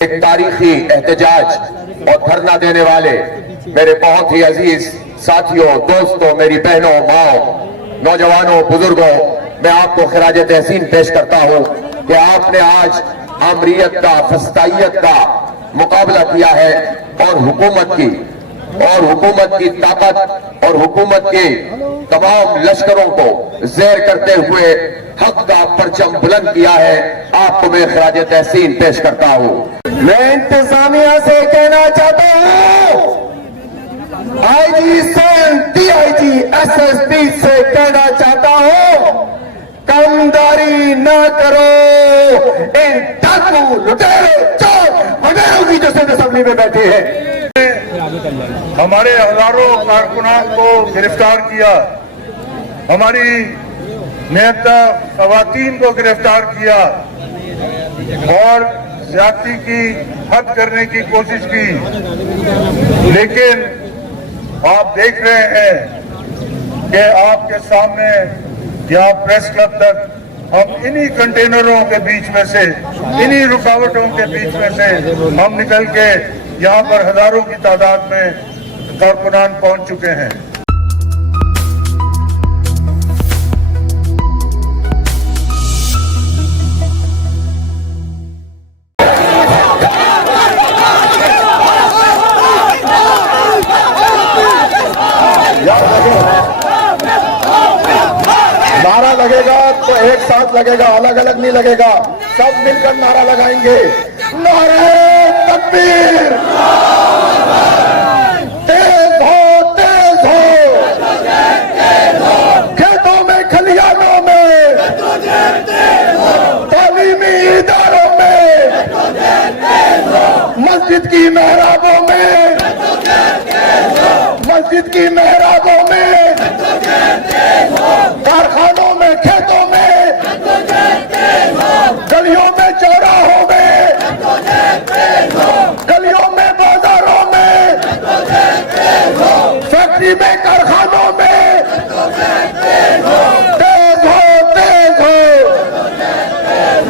ایک تاریخی احتجاج اور دھرنا دینے والے میرے بہت ہی عزیز ساتھیوں، دوستوں، میری بہنوں، ماؤں، نوجوانوں، بزرگوں، میں آپ کو خراج تحسین پیش کرتا ہوں کہ آپ نے آج آمریت کا، فسطائیت کا مقابلہ کیا ہے اور حکومت کی طاقت اور حکومت کے تمام لشکروں کو زیر کرتے ہوئے حق کا پرچم بلند کیا ہے۔ آپ کو میں خراج تحسین پیش کرتا ہوں۔ میں انتظامیہ سے کہنا چاہتا ہوں، آئی جی سین، D I G, S S P سے کہنا چاہتا ہوں، کمداری نہ کرو، ان ڈاکو، لٹیرے، چور، وغیرہ کی جو سندھ اسمبلی میں بیٹھے ہیں۔ ہمارے ہزاروں کارکنان کو گرفتار کیا، ہماری نہتا خواتین کو گرفتار کیا اور زیادتی کی حد کرنے کی کوشش کی، لیکن آپ دیکھ رہے ہیں کہ آپ کے سامنے یہاں پریس کلب تک ہم انہی کنٹینروں کے بیچ میں سے، انہی رکاوٹوں کے بیچ میں سے ہم نکل کے یہاں پر ہزاروں کی تعداد میں کارکنان پہنچ چکے ہیں۔ نعرہ لگے گا تو ایک ساتھ لگے گا، الگ الگ نہیں لگے گا، سب مل کر نعرہ لگائیں گے۔ نعرہ تکبیر، تیز ہو، تیز ہو، کھیتوں میں، کھلیانوں میں، تعلیمی اداروں میں، مسجد کی محرابوں میں، مسجد کی محرابوں میں، کارخانوں میں، کھیتوں میں، گلیوں میں، چوراہوں میں، گلیوں میں، بازاروں میں، فیکٹری میں، کارخانوں میں، تیز ہو، تیز ہو۔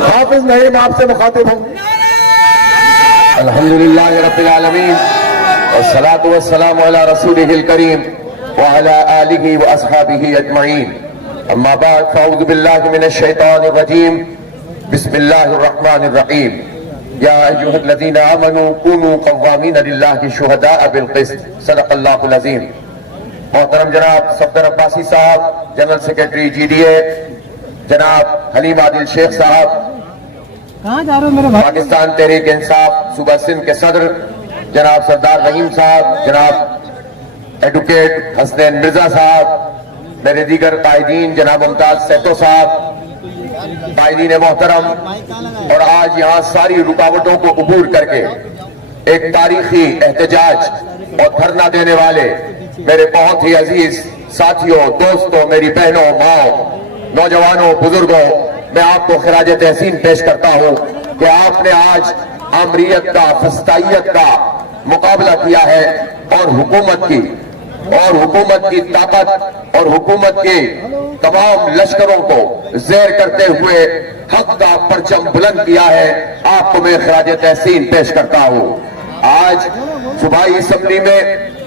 حافظ نعیم آپ سے مخاطب ہوں۔ الحمدللہ رب العالمین والصلاة والسلام علی رسولہ الکریم وعلی آلہ واصحابہ اجمعین، اما بعد فاعوذ باللہ من الشیطان الرجیم، بسم اللہ الرحمن الرحیم، یا ایہا الذین آمنوا کونوا قوامین للہ شہداء بالقسط، صدق اللہ العظیم۔ محترم جناب صفدر عباسی صاحب، general secretary G D A, جناب حلیم عادل شیخ صاحب، پاکستان تحریک انصاف صوبہ سندھ کے صدر جناب سردار رحیم صاحب، جناب ایڈوکیٹ حسنین مرزا صاحب، میرے دیگر قائدین جناب ممتاز سیتو صاحب، قائدین محترم، اور آج یہاں ساری رکاوٹوں کو عبور کر کے ایک تاریخی احتجاج اور دھرنا دینے والے میرے بہت ہی عزیز ساتھیوں، دوستوں، میری بہنوں، ماؤں، نوجوانوں، بزرگوں، میں آپ کو خراج تحسین پیش کرتا ہوں کہ آپ نے آج آمریت کا، فسطائیت کا مقابلہ کیا ہے اور حکومت کی طاقت اور حکومت کے تمام لشکروں کو زیر کرتے ہوئے حق کا پرچم بلند کیا ہے۔ آپ کو میں خراج تحسین پیش کرتا ہوں۔ آج صوبائی اسمبلی میں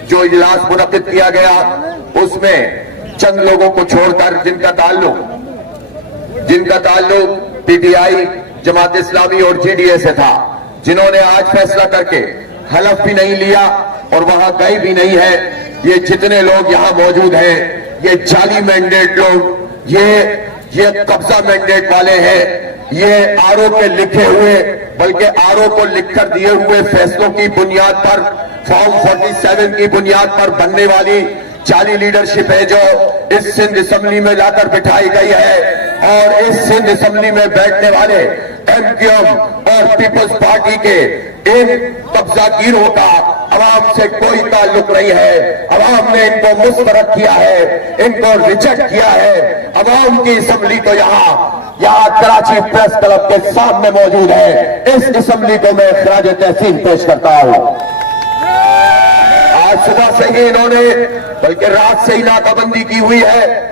جو اجلاس منعقد کیا گیا، اس میں چند لوگوں کو چھوڑ کر جن کا تعلق P T I, Jamaat Islami اور جی ڈی اے سے تھا، جنہوں نے آج فیصلہ کر کے حلف بھی نہیں لیا اور وہاں گئے بھی نہیں ہے، یہ جتنے لوگ یہاں موجود ہیں، یہ جعلی مینڈیٹ لوگ، یہ قبضہ مینڈیٹ والے ہیں، یہ آر او کے لکھے ہوئے، بلکہ آر او کو لکھ کر دیے ہوئے فیصلوں کی بنیاد پر، فارم 47 کی بنیاد پر بننے والی جعلی لیڈرشپ ہے جو اس سندھ اسمبلی میں لا کر بٹھائی گئی ہے، اور اس سندھ اسمبلی میں بیٹھنے والے ایم کیو ایم اور پیپلز پارٹی کے ان قبضہ گیروں کا عوام سے کوئی تعلق نہیں ہے۔ عوام نے ان کو مسترد کیا ہے، ان کو ریجیکٹ کیا ہے۔ عوام کی اسمبلی تو یہاں کراچی پریس کلب کے سامنے موجود ہے۔ اس اسمبلی کو میں خراج تحسین پیش کرتا ہوں۔ آج صبح سے ہی انہوں نے، بلکہ رات سے ہی ناکہ بندی کی ہوئی ہے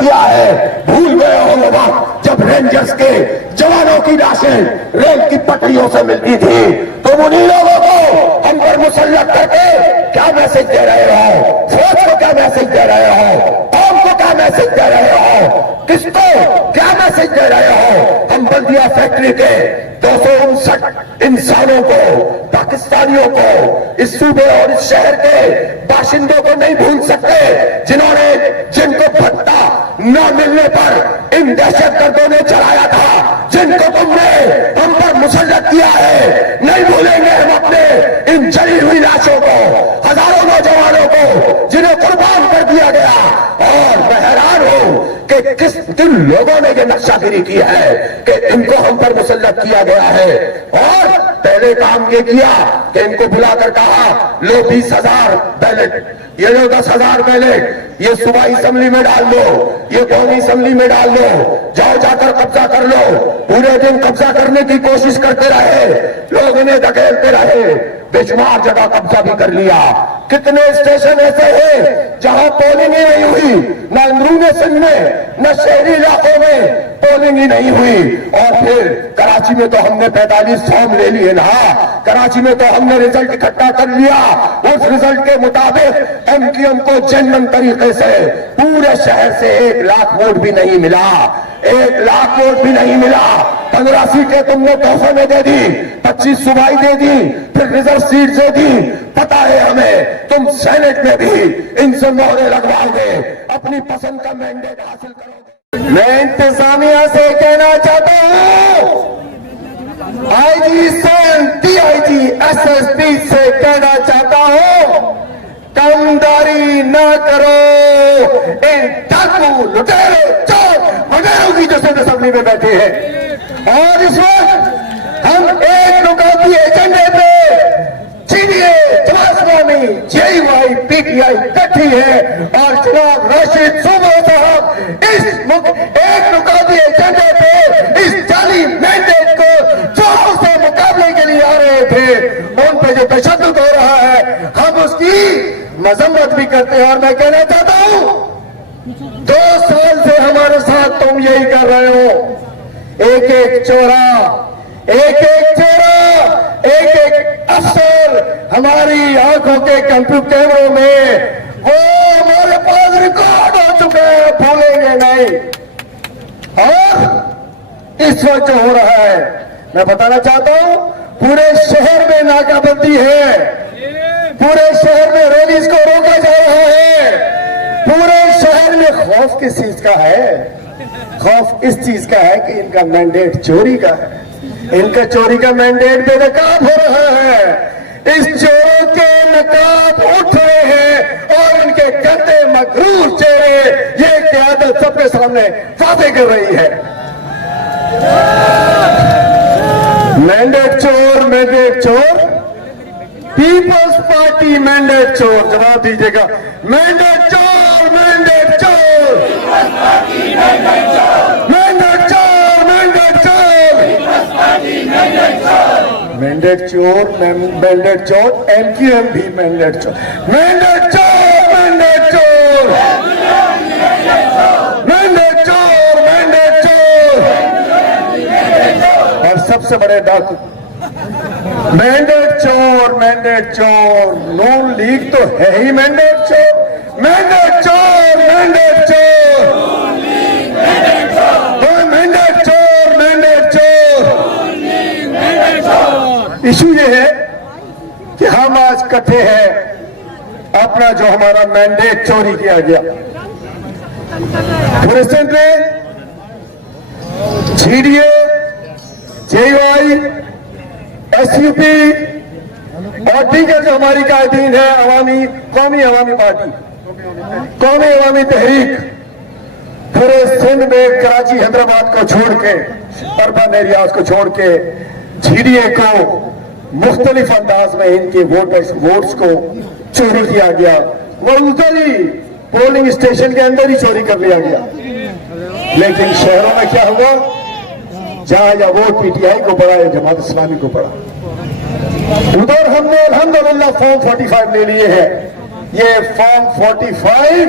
کیا ہے. بھول گئے ہو وہ وقت جب رینجرز کے جوانوں کی لاشیں ریل کی پٹریوں سے ملتی تھی. تم انہی لوگوں کو ہم پر مسلط کر کے کیا میسج دے رہے ہو؟ فوج کو کیا میسج دے رہے ہو؟ قوم کو کیا میسج دے رہے ہو؟ کس کو کیا میسج دے رہے ہو؟ ہم بلدیہ فیکٹری کے 259 انسانوں کو، پاکستانیوں کو، اس صوبے اور اس شہر کے باشندوں کو نہیں بھول سکتے جن کو بھٹا نہ ملنے پر ان دہشت گردوں نے چلایا تھا، جن کو تم نے ہم پر مسلط کیا ہے. نہیں بھولیں گے ہم اپنے ان جلی ہوئی لاشوں کو، ہزاروں نوجوانوں کو جنہیں قربان کر دیا گیا. اور میں حیران ہوں کہ کن لوگوں نے یہ نقشہ گیری کی ہے کہ ان کو ہم پر مسلط کیا گیا ہے. اور پہلے کام یہ کیا کہ ان کو بلا کر کہا لو 20,000 بیلٹ، یہ لو 10,000 بیلٹ، یہ صوبائی اسمبلی میں ڈال دو، یہ قومی اسمبلی میں ڈال دو، جاؤ جا کر قبضہ کر لو. پورے دن قبضہ کرنے کی کوشش کرتے رہے، لوگ انہیں دھکیلتے رہے، بے شمار جگہ قبضہ بھی کر لیا. کتنے اسٹیشن ایسے ہیں جہاں پولنگ ہی نہیں ہوئی، نہ اندرون سندھ میں نہ شہری علاقوں میں پولنگ ہی نہیں ہوئی. اور پھر کراچی میں تو ہم نے 45 فارم لے لیے نا، کراچی میں تو ہم نے رزلٹ اکٹھا کر لیا. اس رزلٹ کے مطابق ایم کیو ایم کو جنن طریقے سے پورے شہر سے 1 لاکھ ووٹ بھی نہیں ملا، 1 لاکھ ووٹ بھی نہیں ملا. 15 سیٹیں تم نے تحفے میں دے دی، 25 صوبائی دے دی، پھر ریزرو سیٹ دے دی. پتا ہے ہمیں تم سینٹ میں بھی ان سے مہرے لگواؤ گے، اپنی پسند کا مینڈیٹ حاصل کرو گے. میں انتظامیہ سے کہنا چاہتا ہوں، آئی جی سینٹ، D I G, S S P سے کہنا چاہتا ہوں، کمداری نہ کرو. ان ڈاکو، لٹیرے، چور وغیرہ کی جو سینٹ اسمبلی میں بیٹھے ہیں. اور اس وقت ہم ایک رکاوٹی ایجنڈے پہ جی D a, Jamaat Islami, J Y, P T I کٹھی ہے. اور جناب راشد صوبہ صاحب ایک رکاوٹی ایجنڈے پہ اس جعلی مینڈیٹ کو چوروں سے مقابلے کے لیے آ رہے تھے. ان پہ جو تشدد ہو رہا ہے ہم اس کی مذمت بھی کرتے ہیں. اور میں کہنا چاہتا ہوں 2 سال سے ہمارے ساتھ تم یہی کر رہے ہو. ایک ایک چورا، ایک ایک چورا، ایک ایک افسر ہماری آنکھوں کے کیمروں میں وہ ہمارے پاس ریکارڈ ہو چکے ہیں، بھولیں گے نہیں. اور اس وقت جو ہو رہا ہے میں بتانا چاہتا ہوں، پورے شہر میں ناکہ بندی ہے، پورے شہر میں ریلیز کو روکا جا رہا ہے. پورے شہر میں خوف کس چیز کا ہے؟ خوف اس چیز کا ہے کہ ان کا مینڈیٹ چوری کا ہے، ان کا چوری کا مینڈیٹ بے نقاب ہو رہا ہے. اس چوروں کے نقاب اٹھ رہے ہیں اور ان کے گندے مغرور چہرے یہ قیادت سب کے سامنے واضح کر رہی ہے. مینڈیٹ چور، مینڈیٹ چور، پیپلز پارٹی مینڈیٹ چور. جواب دیجیے گا، مینڈیٹ چور، مینڈیٹ چور، مینڈیٹ چور، مینڈیٹ چور، مینڈیٹ چور، مینڈیٹ چور. ایم کیو ایم بھی مینڈیٹ چور، مینڈیٹ چور، مینڈیٹ چور، مینڈیٹ چور، مینڈیٹ چور. اور سب سے بڑے ڈاکو مینڈیٹ چور، مینڈیٹ چور. نون لیگ تو ہے ہی مینڈیٹ چور، مینڈیٹ چور، مینڈیٹ چور، مینڈیٹ چور، مینڈیٹ چور. ایشو یہ ہے کہ ہم آج کٹھے ہیں اپنا جو ہمارا مینڈیٹ چوری کیا گیا. پریزیڈنٹ نے G D A, J Y, S U P اور دیگر جو ہماری قائدین ہے، قومی عوامی پارٹی، قومی عوامی تحریک، پورے سندھ میں کراچی، حیدرآباد کو چھوڑ کے، اربن ایریاز کو چھوڑ کے جی ڈی اے کو مختلف انداز میں ان کے ووٹس کو چوری کیا گیا. وہ ادھر ہی پولنگ اسٹیشن کے اندر ہی چوری کر لیا گیا. لیکن شہروں میں کیا ہوا؟ جہاں یا ووٹ پی ٹی آئی کو پڑا یا جماعت اسلامی کو پڑا. ادھر ہم نے الحمدللہ فارم 45 لے لیے ہیں. یہ فارم 45